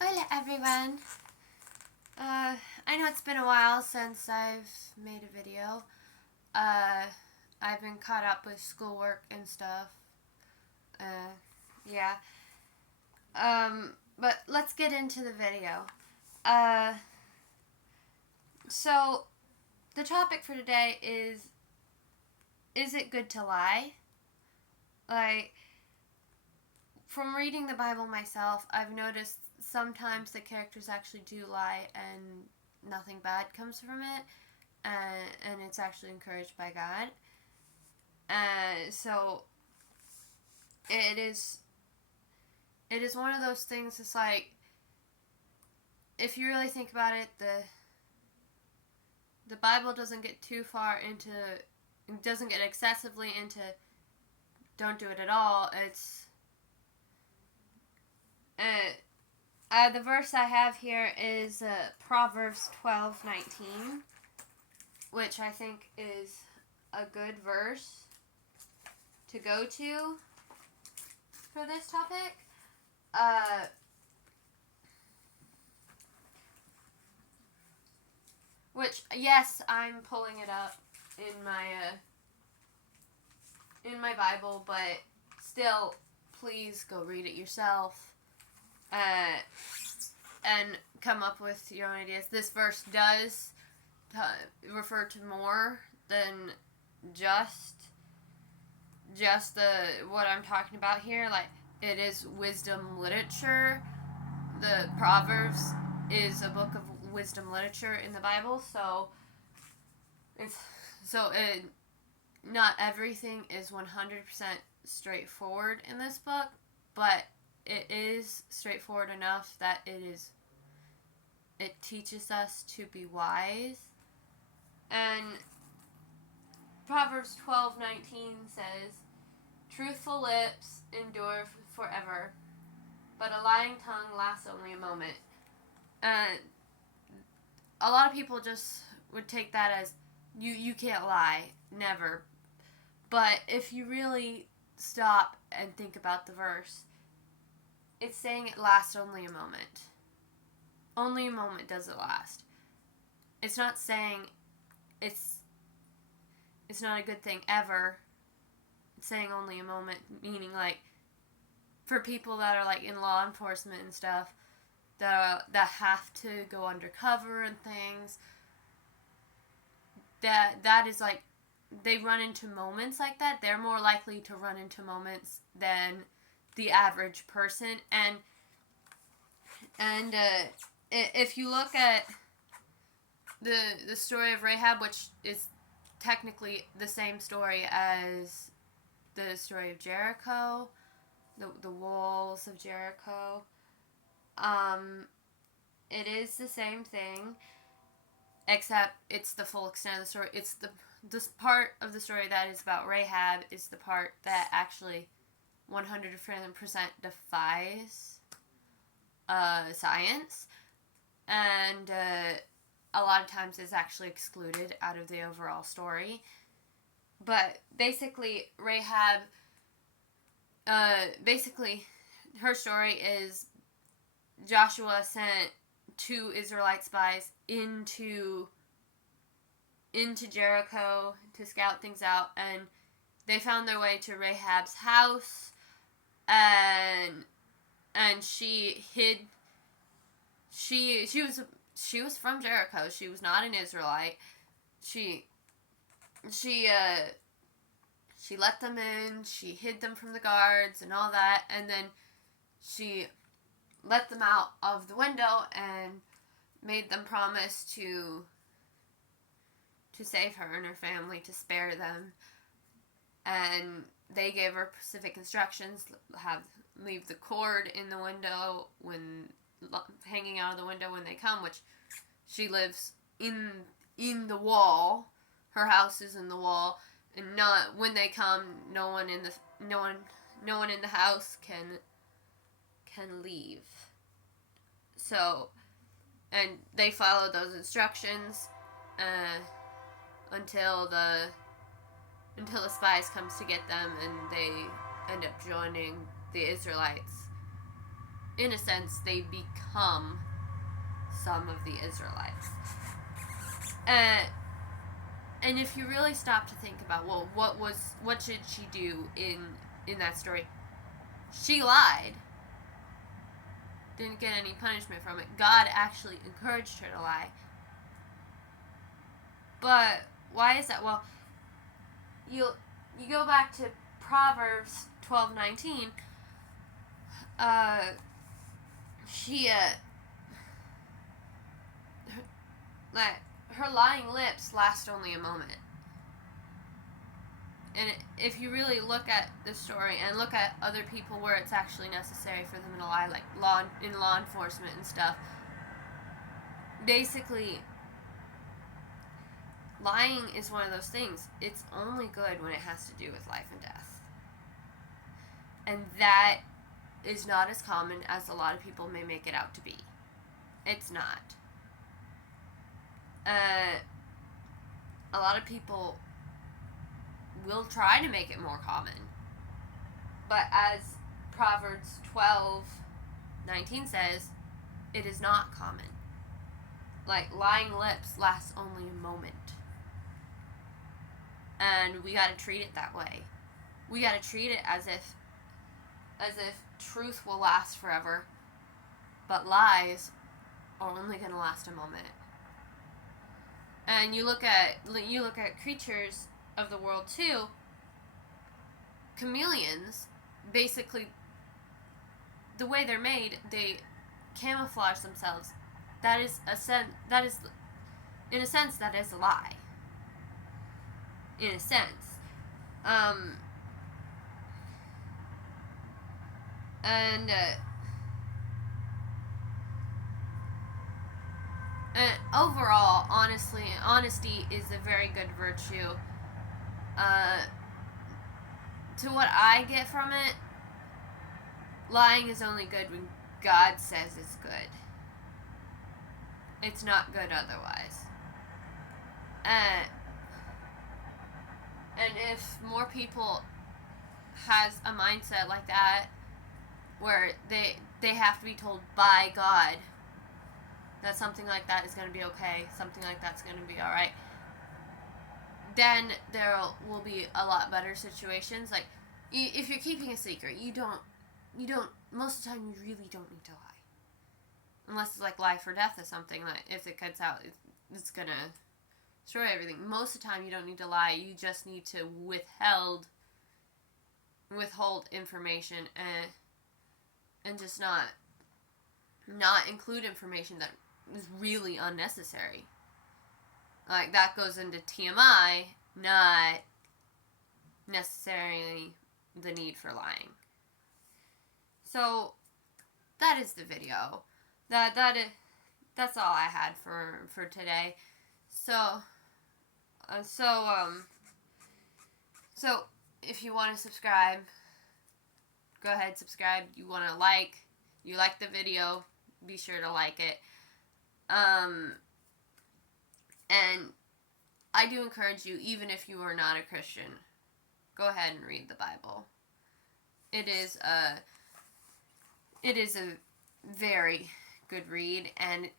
Hola everyone. I know it's been a while since I've made a video. Uh, I've been caught up with schoolwork and stuff. Yeah. But let's get into the video. Uh, so the topic for today is it good to lie? Like, from reading the Bible myself, I've noticed sometimes the characters actually do lie and nothing bad comes from it, and it's actually encouraged by God. So it is one of those things. It's like, if you really think about it, the Bible doesn't get too far into, doesn't get excessively into don't do it at all. It's the verse I have here is Proverbs 12:19, which I think is a good verse to go to for this topic. Which, yes, I'm pulling it up in my Bible, but still, please go read it yourself and come up with your own ideas. This verse does refer to more than just the what I'm talking about here. Like, it is wisdom literature. The Proverbs is a book of wisdom literature in the Bible, so it's not everything is 100% straightforward in this book, but it is straightforward enough that it teaches us to be wise. And Proverbs 12:19 says, "Truthful lips endure forever, but a lying tongue lasts only a moment." And a lot of people just would take that as you can't lie, never. But if you really stop and think about the verse, it's saying it lasts only a moment. Only a moment does it last. It's not saying it's not a good thing ever. It's saying only a moment, meaning, like, for people that are like in law enforcement and stuff, that have to go undercover and things, that is like, they run into moments like that. They're more likely to run into moments than the average person. And if you look at the story of Rahab, which is technically the same story as the story of Jericho, the walls of Jericho, it is the same thing, except it's the full extent of the story. It's this part of the story that is about Rahab is the part that actually 100% defies science, and a lot of times is actually excluded out of the overall story. But basically, Rahab, her story is Joshua sent 2 Israelite spies into Jericho to scout things out, and they found their way to Rahab's house, and she hid. She was from Jericho. She was not an Israelite. She let them in. She hid them from the guards and all that, and then she let them out of the window and made them promise to save her and her family, to spare them. And they gave her specific instructions: leave the cord in the window, when hanging out of the window when they come, which she lives in the wall. Her house is in the wall, and not when they come. No one in the house can leave. So, and they follow those instructions until the spies comes to get them, and they end up joining the Israelites. in a sense, they become some of the Israelites. And if you really stop to think about, well, what should she do in that story? She lied. Didn't get any punishment from it. God actually encouraged her to lie. But why is that? Well, you go back to Proverbs 12:19. She her lying lips last only a moment. And if you really look at the story and look at other people where it's actually necessary for them to lie, like law enforcement and stuff, basically, lying is one of those things. It's only good when it has to do with life and death. And that is not as common as a lot of people may make it out to be. It's not. A lot of people will try to make it more common. But as Proverbs 12:19 says, it is not common. Like, lying lips last only a moment. And we gotta treat it that way. We gotta treat it as if truth will last forever, but lies are only gonna last a moment. And you look at creatures of the world too. Chameleons, basically, the way they're made, they camouflage themselves. That is in a sense that is a lie. In a sense, and overall, honesty is a very good virtue. To what I get from it, lying is only good when God says it's good. It's not good otherwise. And if more people has a mindset like that, where they have to be told by God that something like that is going to be okay, something like that's going to be alright, then there will be a lot better situations. Like, if you're keeping a secret, you don't, most of the time you really don't need to lie. Unless it's like life or death or something, like if it cuts out, it's going to destroy everything. Most of the time you don't need to lie, you just need to withhold information and just not include information that is really unnecessary. Like, that goes into TMI, not necessarily the need for lying. So, that is the video. That's all I had for today. So if you want to subscribe, go ahead, subscribe. You want to you like the video, be sure to like it. And I do encourage you, even if you are not a Christian, go ahead and read the Bible. It is a very good read, and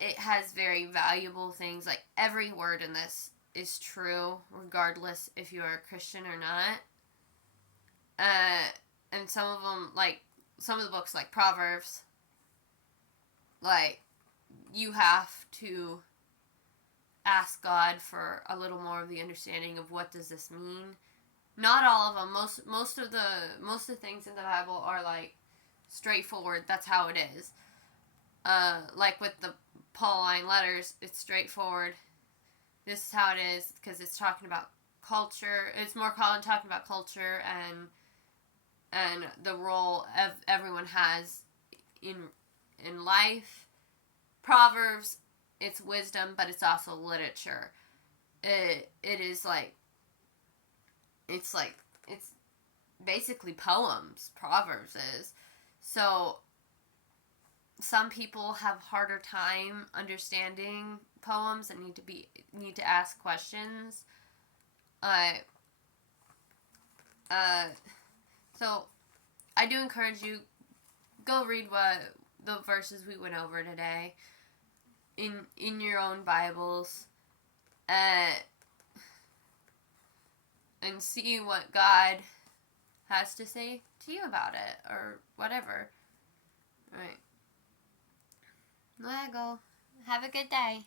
it has very valuable things. Like, every word in this is true, regardless if you are a Christian or not. And some of them, like, some of the books, like Proverbs, like, you have to ask God for a little more of the understanding of what does this mean. Not all of them. Most of the things in the Bible are, like, straightforward. That's how it is. Like with the Pauline letters, it's straightforward. This is how it is, because it's talking about culture. It's more talking about culture and the role everyone has in life. Proverbs, it's wisdom, but it's also literature. It is like, it's basically poems. Proverbs is. So some people have harder time understanding poems and need to ask questions. So I do encourage you, go read what the verses we went over today in your own Bibles, and see what God has to say to you about it, or whatever. Alright. Luego. Have a good day.